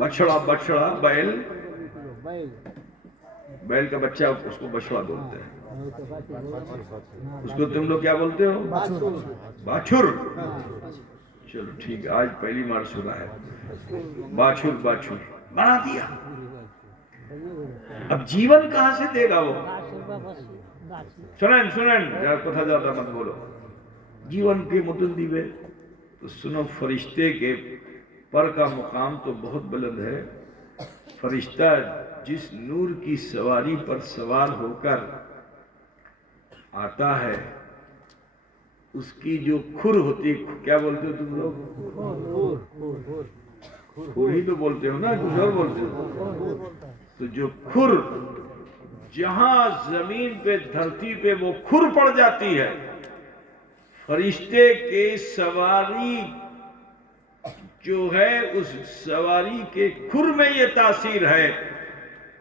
बछड़ा बछड़ा बैल, बैल का बच्चा उसको बछड़ा बोलते हैं। उसको तुम लोग क्या बोलते हो? बाछुर। चलो ठीक है, आज पहली बार सुना है बाछुर। बाछुर बना दिया। अब जीवन कहां से देगा वो? सुनन सुनन कथा ज्यादा मत बोलो। जीवन के मुतन दीवे तो सुनो, फरिश्ते के पर का मुकाम तो बहुत बुलंद है। फरिश्ता जिस नूर की सवारी पर सवार होकर आता है, उसकी जो खुर होती, क्या बोलते हो तुम लोग? खुर ही तो बोलते हो ना, कुछ और बोलते हो? तो जो खुर, जहां जमीन पे धरती पे वो खुर पड़ जाती है, फरिश्ते के सवारी जो है उस सवारी के खुर में ये तासीर है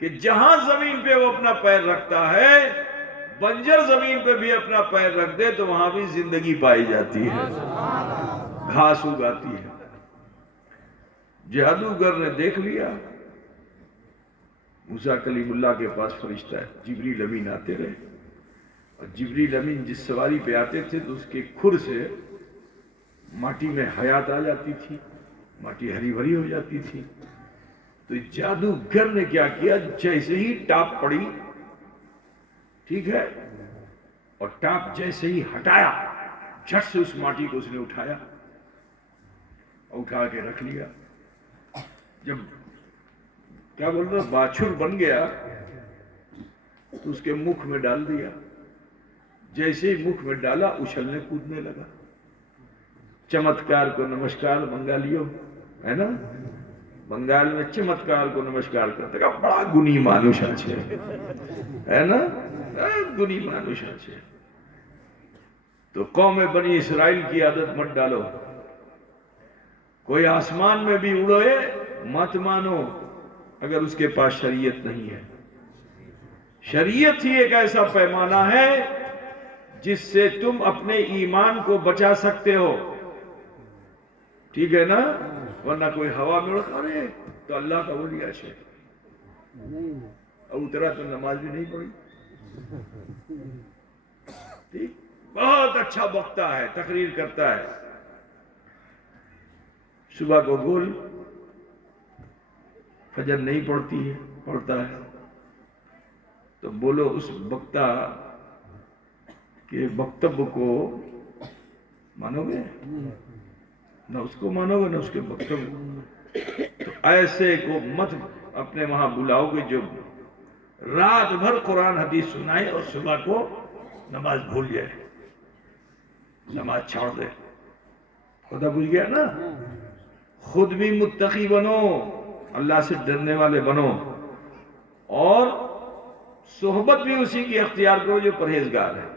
कि जहां जमीन पे वो अपना पैर रखता है, बंजर जमीन पे भी अपना पैर रख दे तो वहां भी जिंदगी पाई जाती है, घास उगाती है। जादूगर ने देख लिया, मूसा कलीमुल्लाह के पास फरिश्ता है, जिब्रील अमीन आते रहे, और जिब्रील अमीन जिस सवारी पे आते थे तो उसके खुर से माटी में हयात आ जाती थी, माटी हरी भरी हो जाती थी। तो जादूगर ने क्या किया, जैसे ही टाप पड़ी, ठीक है, और टाप जैसे ही हटाया, झट से उस माटी को उसने उठाया, उठा के रख लिया। जब क्या बोलते हैं, बाछुर बन गया तो उसके मुख में डाल दिया। जैसे ही मुख में डाला, उछलने कूदने लगा। चमत्कार को नमस्कार बंगालियों, है ना, बंगाल में चमत्कार को नमस्कार करते का बड़ा गुनी मानुष আছে, है ना, गुनी मानुष আছে। तो कौम बनी इसराइल की आदत मत डालो। कोई आसमान में भी उड़े मत मानो अगर उसके पास शरीयत नहीं है। शरीयत ही एक ऐसा पैमाना है जिससे तुम अपने ईमान को बचा सकते हो, ठीक है ना। वरना कोई हवा में उड़ता रहे तो अल्लाह का वली है, और उतरा तो नमाज भी नहीं पढ़ी। ठीक, बहुत अच्छा वक्ता है, तकरीर करता है, सुबह को गोल, फजर नहीं पड़ती है, पढ़ता है। तो बोलो उस वक्ता के वक्तव्य को मानोगे? न उसको मानोगे न उसके वक्तव्य। तो ऐसे को मत अपने वहां बुलाओगे जो रात भर कुरान हदीस सुनाए और सुबह को नमाज भूल जाए, नमाज छोड़ दे। खुदा भूल गया ना। खुद भी मुत्तकी बनो, अल्लाह से डरने वाले बनो, और सोहबत भी उसी की अख्तियार करो जो परहेजगार है।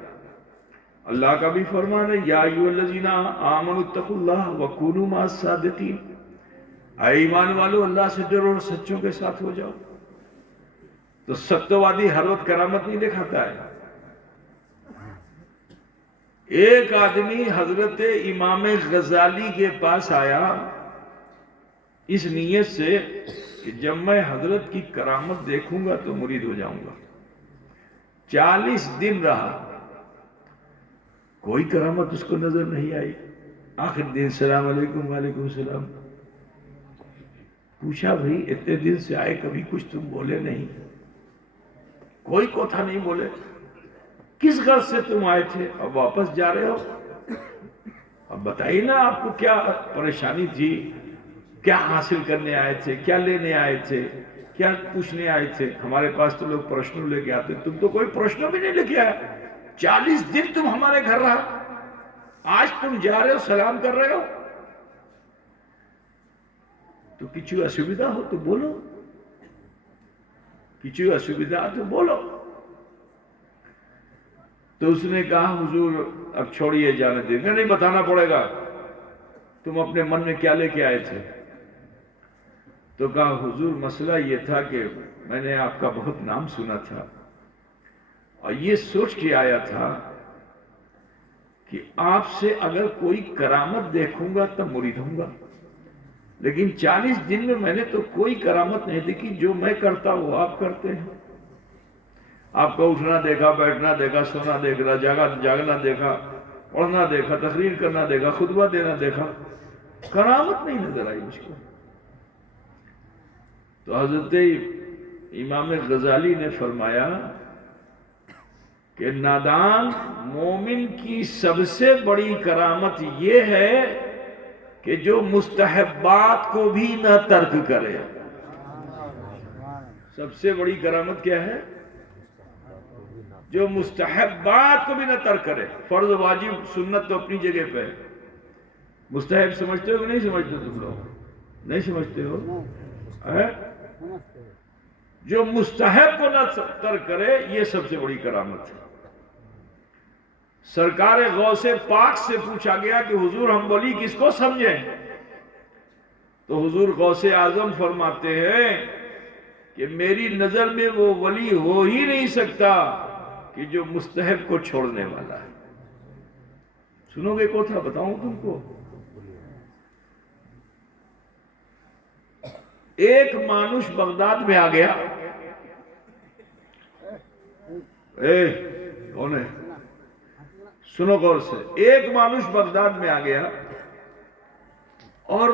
अल्लाह का भी फरमान है, या अय्युहल्लज़ीना आमनुत्तकुल्लाह व कूनू मास सादिकीन। ऐ ईमान वालों, अल्लाह से डरो और सच्चों के साथ हो जाओ। तो सत्यवादी हर वक्त करामत नहीं दिखाता है। एक आदमी हजरत इमाम गजाली के पास आया इस नीयत से कि जब मैं हजरत की करामत देखूंगा तो मुरीद हो जाऊंगा। 40 दिन रहा, कोई करामत उसको नजर नहीं आई। आखिर दिन सलाम अलैकुम, वालेकुम सलाम। पूछा, भाई इतने दिन से आए, कभी कुछ तुम बोले नहीं, कोई कोथा नहीं बोले, किस गर्ज से तुम आए थे, अब वापस जा रहे हो? अब बताइए ना, आपको क्या परेशानी थी, क्या हासिल करने आए थे, क्या लेने आए थे, क्या पूछने आए थे? हमारे पास तो लोग प्रश्न लेके आते, तुम तो कोई प्रश्न भी नहीं लेके आए। 40 दिन तुम हमारे घर रहा, आज तुम जा रहे हो, सलाम कर रहे हो, तो किसी असुविधा हो तो बोलो, किसी असुविधा तो बोलो। तो उसने कहा, हुजूर अब छोड़िए, जाने दे, नहीं बताना पड़ेगा, तुम अपने मन में क्या लेके आए थे? तो कहा, हुजूर मसला ये था कि मैंने आपका बहुत नाम सुना था और ये सोच के आया था कि आपसे अगर कोई करामत देखूंगा तब मुरीद होऊंगा, لیکن 40 دن میں نے تو کوئی کرامت نہیں دیکھی جو میں کرتا ہوں وہ آپ کرتے ہیں. آپ کو اٹھنا دیکھا، بیٹھنا دیکھا، سونا دیکھا، جاگنا دیکھا، پڑھنا دیکھا، تقریر کرنا دیکھا، خطبہ دینا دیکھا، کرامت نہیں نظر آئی مجھ کو. تو حضرت امام غزالی نے فرمایا کہ نادان مومن کی سب سے بڑی کرامت یہ ہے کہ جو مستحبات کو بھی نہ ترک کرے. سب سے بڑی کرامت کیا ہے؟ جو مستحبات کو بھی نہ ترک کرے. فرض، واجب، سنت تو اپنی جگہ پہ ہے. مستحب سمجھتے ہو کہ نہیں سمجھتے؟ تم لوگ نہیں سمجھتے ہو؟ جو مستحب کو نہ ترک کرے یہ سب سے بڑی کرامت ہے. سرکار غوث پاک سے پوچھا گیا کہ حضور ہم ولی کس کو سمجھیں؟ تو حضور غوث اعظم فرماتے ہیں کہ میری نظر میں وہ ولی ہو ہی نہیں سکتا کہ جو مستحب کو چھوڑنے والا ہے. سنو گے کو تھا بتاؤں تم کو. ایک مانوش بغداد میں آ گیا. کون ہے؟ سنو غور سے. ایک مانوش بغداد میں آ گیا اور